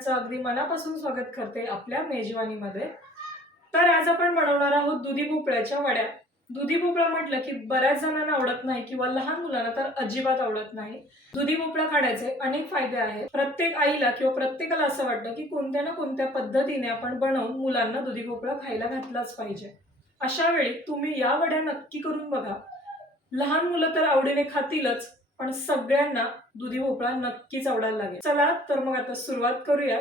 सगळ्यांचं अगदी मनापासून स्वागत करते आपल्या मेजवानीमध्ये। तर आज आपण बनवणार आहोत दुधी भोपळ्याच्या वड्या। दुधी भोपळा म्हटलं की बऱ्याच जणांना आवडत नाही किंवा लहान मुलांना तर अजिबात आवडत नाही। दुधी भोपळा खाण्याचे अनेक फायदे आहेत। प्रत्येक आईला किंवा प्रत्येकाला असं वाटतं की कोणत्या ना कोणत्या पद्धतीने आपण बनवून मुलांना दुधी भोपळा खायला घातलाच पाहिजे। अशा वेळी तुम्ही या वड्या नक्की करून बघा। लहान मुलं तर आवडीने खातीलच, पण सगळ्यांना दुधी भोपळा नक्कीच आवडायला लागेल। चला तर मग आता सुरुवात करूया।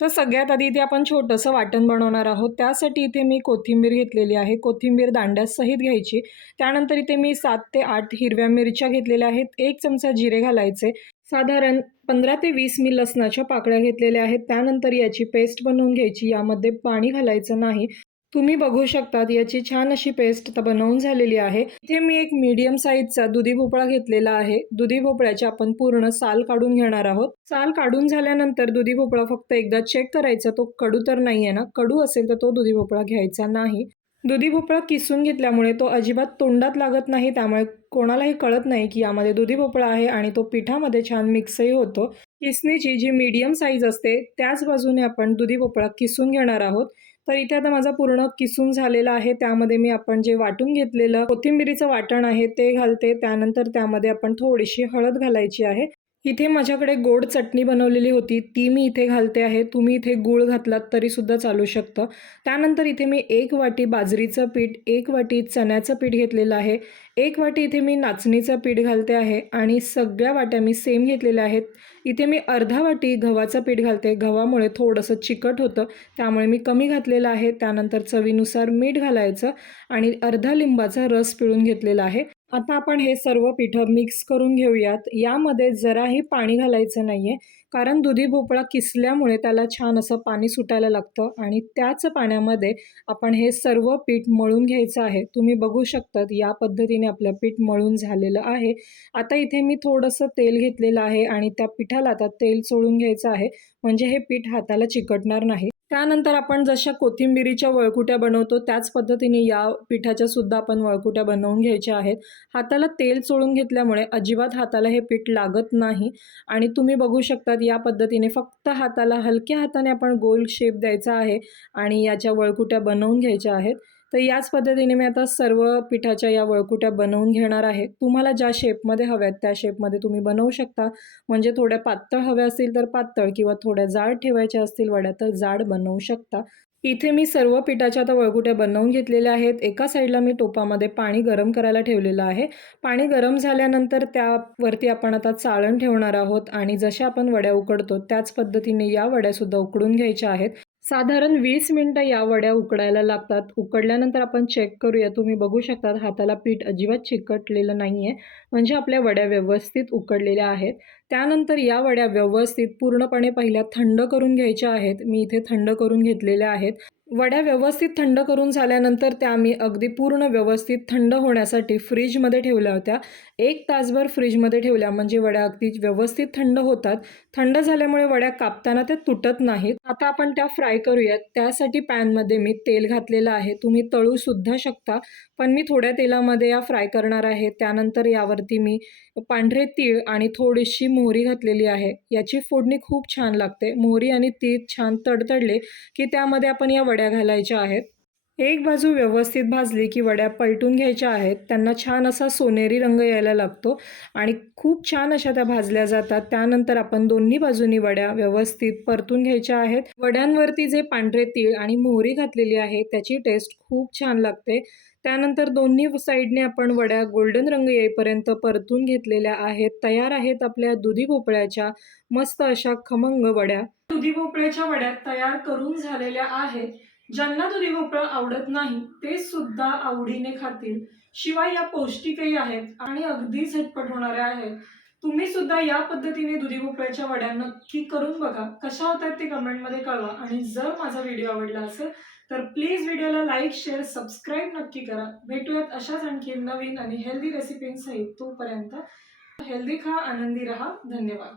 तर सगळ्यात आधी इथे आपण छोटंसं वाटण बनवणार आहोत। त्यासाठी इथे मी कोथिंबीर घेतलेली आहे। कोथिंबीर दांड्यासहित घ्यायची। त्यानंतर इथे मी 7 ते 8 हिरव्या मिरच्या घेतलेल्या आहेत। 1 चमचा जिरे घालायचे। साधारण 15 ते 20 मी लसणाच्या पाकळ्या घेतलेल्या आहेत। त्यानंतर याची पेस्ट बनवून घ्यायची। यामध्ये पाणी घालायचं नाही। तुम्ही बघू शकतात याची छान अशी पेस्ट आता बनवून झालेली आहे। इथे मी एक मीडियम साईजचा दुधी भोपळा घेतलेला आहे। दुधी भोपळ्याची आपण पूर्ण साल काढून घेणार आहोत। साल काढून झाल्यानंतर दुधी भोपळा फक्त एकदा चेक करायचा, तो कडू तर नाहीये ना। कडू असेल तर तो दुधी भोपळा घ्यायचा नाही। दुधी भोपळा किसून घेतल्यामुळे तो अजिबात तोंडात लागत नाही, त्यामुळे कोणालाही कळत नाही की यामध्ये दुधी भोपळा आहे आणि तो पिठामध्ये छान मिक्सही होतो। किसणीची जी मीडियम साईज असते त्याच बाजूने आपण दुधी भोपळा किसून घेणार आहोत। तर इथे आता माझा पूर्ण किसून झालेला आहे। त्यामध्ये मी आपण जे वाटून घेतलेलं कोथिंबीरीचं वाटण आहे ते घालते। त्यानंतर त्यामध्ये आपण थोडीशी हळद घालायची आहे। इथे माझ्याकडे गोड चटणी बनवलेली होती ती मी इथे घालते आहे। तुम्ही इथे गूळ घातलात तरी सुद्धा चालू शकतं। त्यानंतर इथे मी 1 वाटी बाजरीचं पीठ, 1 वाटी चण्याचं पीठ घेतलेलं आहे। 1 वाटी इथे मी नाचणीचं पीठ घालते आहे आणि सगळ्या वाट्या मी सेम घेतलेल्या आहेत। इथे मी अर्धा वाटी गव्हाचं पीठ घालते। गव्हामुळे थोडंसं चिकट होतं, त्यामुळे मी कमी घातलेलं आहे। त्यानंतर चवीनुसार मीठ घालायचं आणि अर्धा लिंबाचा रस पिळून घेतलेला आहे। आता आपण हे सर्व पीठं मिक्स करून घेऊयात। यामध्ये जराही पाणी घालायचं नाहीये, कारण दुधी भोपळा किसल्यामुळे त्याला छान असं पाणी सुटायला लागतं आणि त्याच पाण्यामध्ये आपण हे सर्व पीठ मळून घ्यायचं आहे। तुम्ही बघू शकतात या पद्धतीने आपलं पीठ मळून झालेलं आहे। आता इथे मी थोडंसं तेल घेतलेलं आहे आणि त्या पिठाला आता तेल चोळून घ्यायचं आहे, म्हणजे हे पीठ हाताला चिकटणार नाही। त्यानंतर आपण जशा कोथिंबीरीच्या वळकुट्या बनवतो त्याच पद्धतीने या पिठाच्या सुद्धा आपण वळकुट्या बनवून घ्यायच्या आहेत। हाताला तेल चोळून घेतल्यामुळे अजिबात हाताला हे पीठ लागत नाही आणि तुम्ही बघू शकतात या पद्धतीने फक्त हाताला हलक्या हाताने आपण गोल शेप द्यायचा आहे आणि याच्या वळकुट्या बनवून घ्यायच्या आहेत। तर याच पद्धतीने मी आता सर्व पिठाच्या या वळकुट्या बनवून घेणार आहे। तुम्हाला ज्या शेपमध्ये हव्यात त्या शेपमध्ये तुम्ही बनवू शकता, म्हणजे थोड्या पातळ हव्या असतील तर पातळ किंवा थोड्या जाड ठेवायच्या असतील वड्या तर जाड बनवू शकता। इथे मी सर्व पिठाच्या आता वळकुट्या बनवून घेतलेल्या आहेत। एका साईडला मी टोपामध्ये पाणी गरम करायला ठेवलेलं आहे। पाणी गरम झाल्यानंतर त्यावरती आपण आता चाळण ठेवणार आहोत आणि जशा आपण वड्या उकडतो त्याच पद्धतीने या वड्यासुद्धा उकडून घ्यायच्या आहेत। साधारण 20 मिनिटं या वड्या उकडायला लागतात। उकडल्यानंतर आपण चेक करूया। तुम्ही बघू शकता हाताला पीठ अजिबात चिकटलेलं नाहीये, म्हणजे आपल्या वड्या व्यवस्थित उकडलेल्या आहेत। त्यानंतर या वड्या व्यवस्थित पूर्णपणे पहिल्या थंड करून घ्यायच्या आहेत। मी इथे थंड करून घेतलेल्या आहेत। वड्या व्यवस्थित थंड करून झाल्यानंतर त्या मी अगदी पूर्ण व्यवस्थित थंड होण्यासाठी फ्रीजमध्ये ठेवल्या होत्या। 1 तासभर फ्रीजमध्ये ठेवल्या, म्हणजे वड्या अगदी व्यवस्थित थंड होतात। थंड झाल्यामुळे वड्या कापताना त्या तुटत नाहीत। आता आपण त्या फ्राय करूयात। त्यासाठी पॅनमध्ये मी तेल घातलेलं आहे। तुम्ही तळू सुद्धा शकता, पण मी थोड्या तेलामध्ये या फ्राय करणार आहे। त्यानंतर यावरती मी पांढरे तीळ आणि थोडीशी मोहरी घातलेली आहे। याची फोडणी खूप छान लागते। मोहरी आणि तीळ छान तडतडले की त्यामध्ये आपण या वड्या घालायच्या आहेत। एक बाजू व्यवस्थित भाजली की वड्या पलटून घ्यायच्या आहेत। त्यांना छान असा सोनेरी रंग यायला लागतो आणि खूप छान अशा त्या भाजल्या जातात। त्यानंतर आपण दोन्ही बाजूनी वड्या व्यवस्थित परतून घ्यायच्या आहेत। वड्यांवरती जे पांढरे तीळ आणि मोहरी घातलेली आहे त्याची टेस्ट खूप छान लागते। त्यानंतर दोन्ही साईडने आपण वड्या गोल्डन रंग येईपर्यंत परतून घेतलेल्या आहेत। तयार आहेत आपल्या दुधी भोपळ्याच्या मस्त अशा खमंग वड्या। दुधी भोपळ्याच्या वड्या तयार करून झालेल्या आहेत। ज्यांना दुधी भोपळा आवडत नाही ते सुद्धा आवडीने खातील। शिवाय या पौष्टिकही आहेत आणि अगदी झटपट होणाऱ्या आहेत। तुम्ही सुद्धा या पद्धतीने दुधी भोपळ्याच्या वड्या नक्की करून बघा। कशा होतात ते कमेंटमध्ये कळवा आणि जर माझा व्हिडिओ आवडला असेल तर प्लीज व्हिडिओला लाईक, शेअर, सबस्क्राईब नक्की करा। भेटूयात अशाच आणखी नवीन आणि हेल्दी रेसिपींसहित। तोपर्यंत हेल्दी खा, आनंदी रहा। धन्यवाद।